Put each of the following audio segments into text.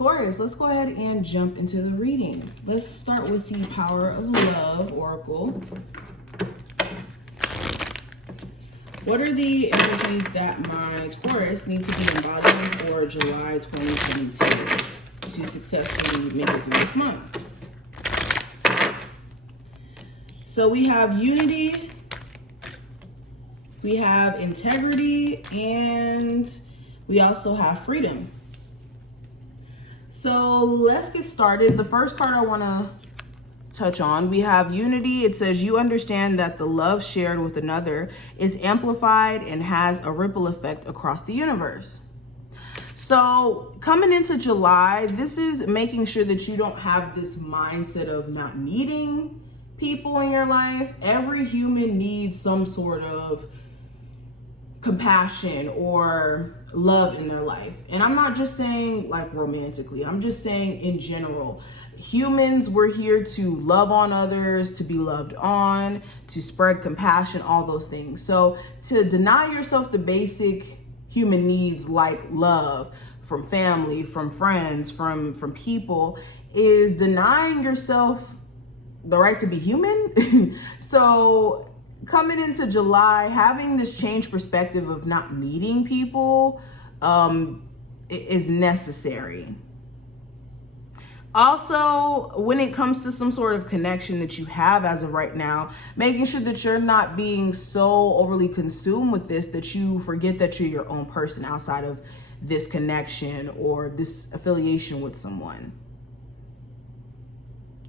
Taurus, let's go ahead and jump into the reading. Let's start with the Power of Love Oracle. What are the energies that my Taurus need to be embodying for July 2022 to successfully make it through this month? So we have unity, we have integrity, and we also have freedom. So let's get started. The first card I want to touch on, we have unity. It says you understand that the love shared with another is amplified and has a ripple effect across the universe. So coming into July, this is making sure that you don't have this mindset of not needing people in your life. Every human needs some sort of compassion or love in their life. And I'm not just saying like romantically, I'm just saying in general. Humans, we're here to love on others, to be loved on, to spread compassion, all those things. So to deny yourself the basic human needs like love from family, from friends, from people, is denying yourself the right to be human. So coming into July, having this change perspective of not needing people is necessary. Also, when it comes to some sort of connection that you have as of right now, making sure that you're not being so overly consumed with this that you forget that you're your own person outside of this connection or this affiliation with someone.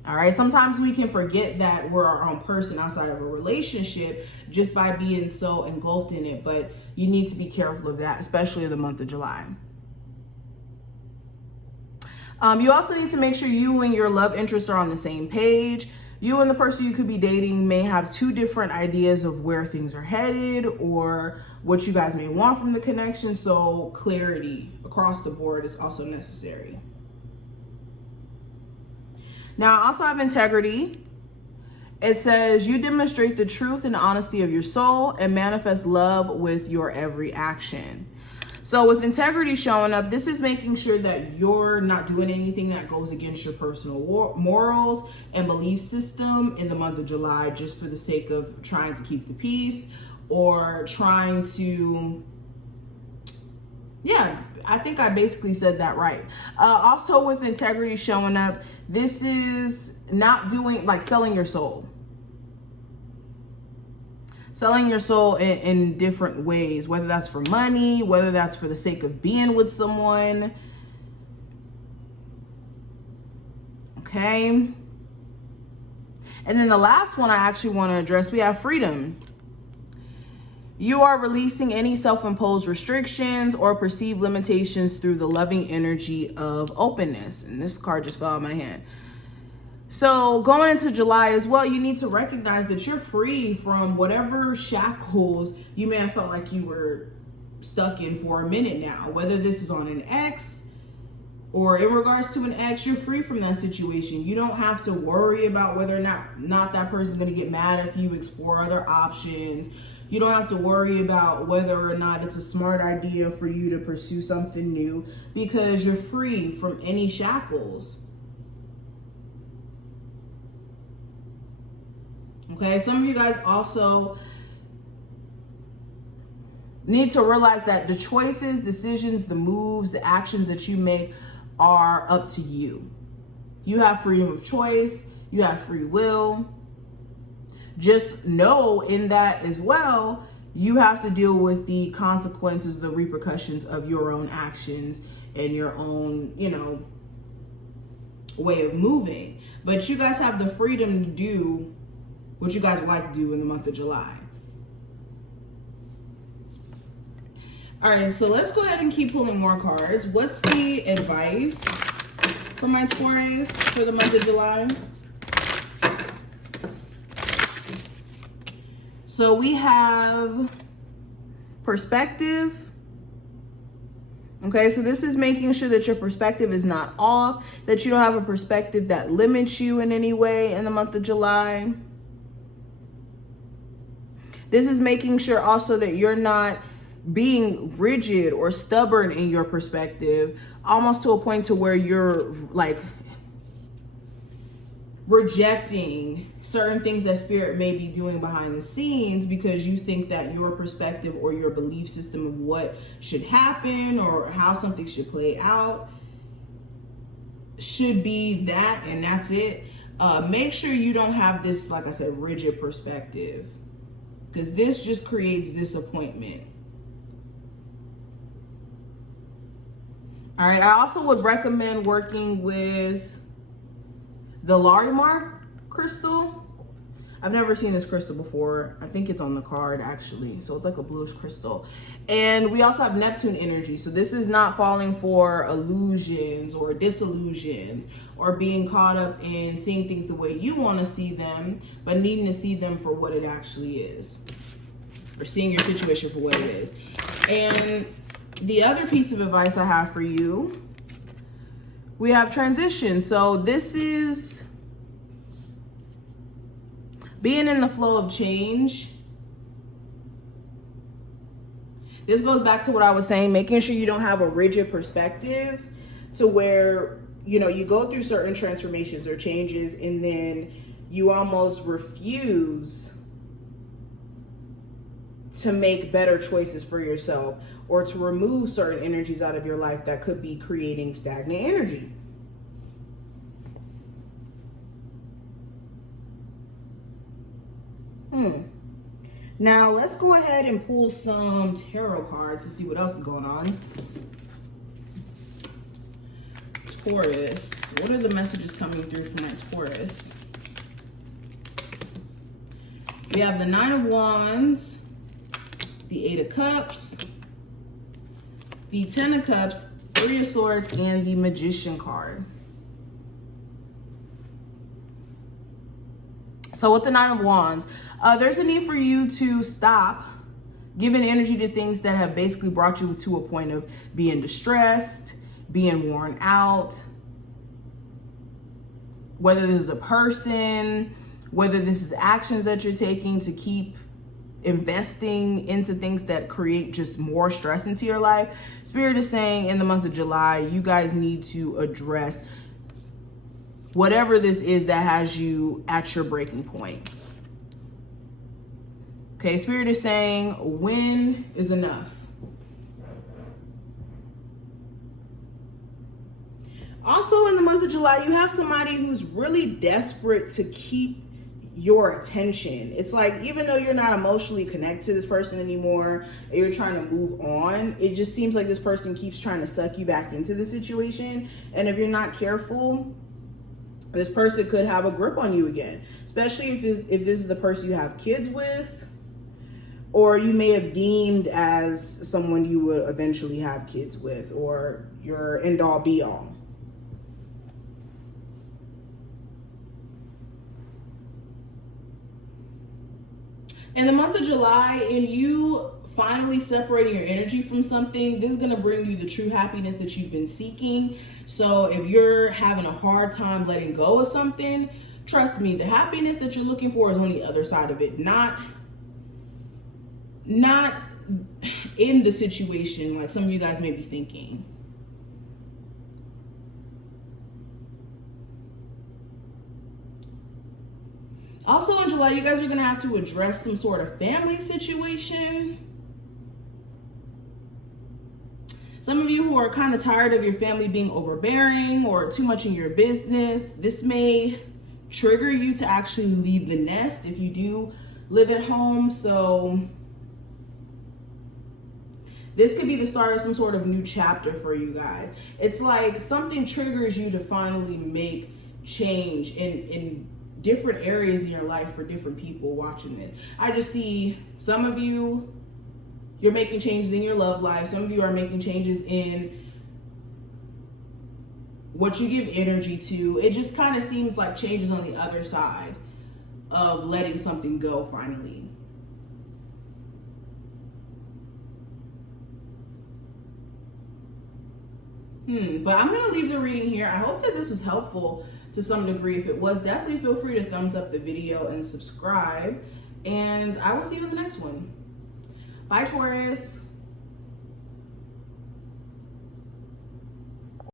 All right, sometimes we can forget that we're our own person outside of a relationship just by being so engulfed in it, but you need to be careful of that, especially in the month of July. You also need to make sure you and your love interests are on the same page. You and the person you could be dating may have two different ideas of where things are headed or what you guys may want from the connection, so clarity across the board is also necessary. Now, I also have integrity. It says you demonstrate the truth and honesty of your soul and manifest love with your every action. So with integrity showing up, this is making sure that you're not doing anything that goes against your personal morals and belief system in the month of July just for the sake of trying to keep the peace or trying to, yeah, I think I basically said that right. Also with integrity showing up, this is not doing like selling your soul. Selling your soul in different ways, whether that's for money, whether that's for the sake of being with someone. Okay. And then the last one I actually want to address, we have freedom. You are releasing any self-imposed restrictions or perceived limitations through the loving energy of openness. And this card just fell out of my hand. So going into July as well, you need to recognize that you're free from whatever shackles you may have felt like you were stuck in for a minute now. Whether this is on an ex or in regards to an ex, you're free from that situation. You don't have to worry about whether or not that person's going to get mad if you explore other options. You don't have to worry about whether or not it's a smart idea for you to pursue something new because you're free from any shackles. Okay, some of you guys also need to realize that the choices, decisions, the moves, the actions that you make are up to you. You have freedom of choice. You have free will. Just know in that as well, you have to deal with the consequences, the repercussions of your own actions and your own, way of moving. But you guys have the freedom to do what you guys would like to do in the month of July. All right, so let's go ahead and keep pulling more cards. What's the advice for my Taurus for the month of July? So we have perspective. Okay, so this is making sure that your perspective is not off, that you don't have a perspective that limits you in any way in the month of July. This is making sure also that you're not being rigid or stubborn in your perspective, almost to a point to where you're like rejecting certain things that spirit may be doing behind the scenes because you think that your perspective or your belief system of what should happen or how something should play out should be that, and that's it. Make sure you don't have this, like I said, rigid perspective, because this just creates disappointment. All right, I also would recommend working with the Larimar crystal. I've never seen this crystal before. I think it's on the card actually. So it's like a bluish crystal. And we also have Neptune energy. So this is not falling for illusions or disillusions or being caught up in seeing things the way you want to see them, but needing to see them for what it actually is, or seeing your situation for what it is. And the other piece of advice I have for you, we have transition. So this is being in the flow of change. This goes back to what I was saying, making sure you don't have a rigid perspective to where, you know, you go through certain transformations or changes and then you almost refuse to make better choices for yourself or to remove certain energies out of your life that could be creating stagnant energy. Now let's go ahead and pull some tarot cards to see what else is going on. Taurus, what are the messages coming through from that Taurus? We have the Nine of Wands, the Eight of Cups, the Ten of Cups, Three of Swords, and the Magician card. So with the Nine of Wands, there's a need for you to stop giving energy to things that have basically brought you to a point of being distressed, being worn out. Whether this is a person, whether this is actions that you're taking to keep investing into things that create just more stress into your life. Spirit is saying in the month of July, you guys need to address whatever this is that has you at your breaking point. Okay, Spirit is saying when is enough. Also in the month of July, you have somebody who's really desperate to keep your attention. It's like, even though you're not emotionally connected to this person anymore, and you're trying to move on, it just seems like this person keeps trying to suck you back into the situation. And if you're not careful, this person could have a grip on you again, especially if this is the person you have kids with, or you may have deemed as someone you would eventually have kids with, or your end all be all. In the month of July, in you finally separating your energy from something, this is going to bring you the true happiness that you've been seeking. So if you're having a hard time letting go of something, trust me, the happiness that you're looking for is on the other side of it, not in the situation like some of you guys may be thinking. Also in July, you guys are going to have to address some sort of family situation. Some of you who are kind of tired of your family being overbearing or too much in your business, this may trigger you to actually leave the nest if you do live at home. So this could be the start of some sort of new chapter for you guys. It's like something triggers you to finally make change in different areas in your life for different people watching this. I just see some of you, you're making changes in your love life. Some of you are making changes in what you give energy to. It just kind of seems like changes on the other side of letting something go finally. But I'm going to leave the reading here. I hope that this was helpful to some degree. If it was, definitely feel free to thumbs up the video and subscribe. And I will see you in the next one. Bye, Taurus.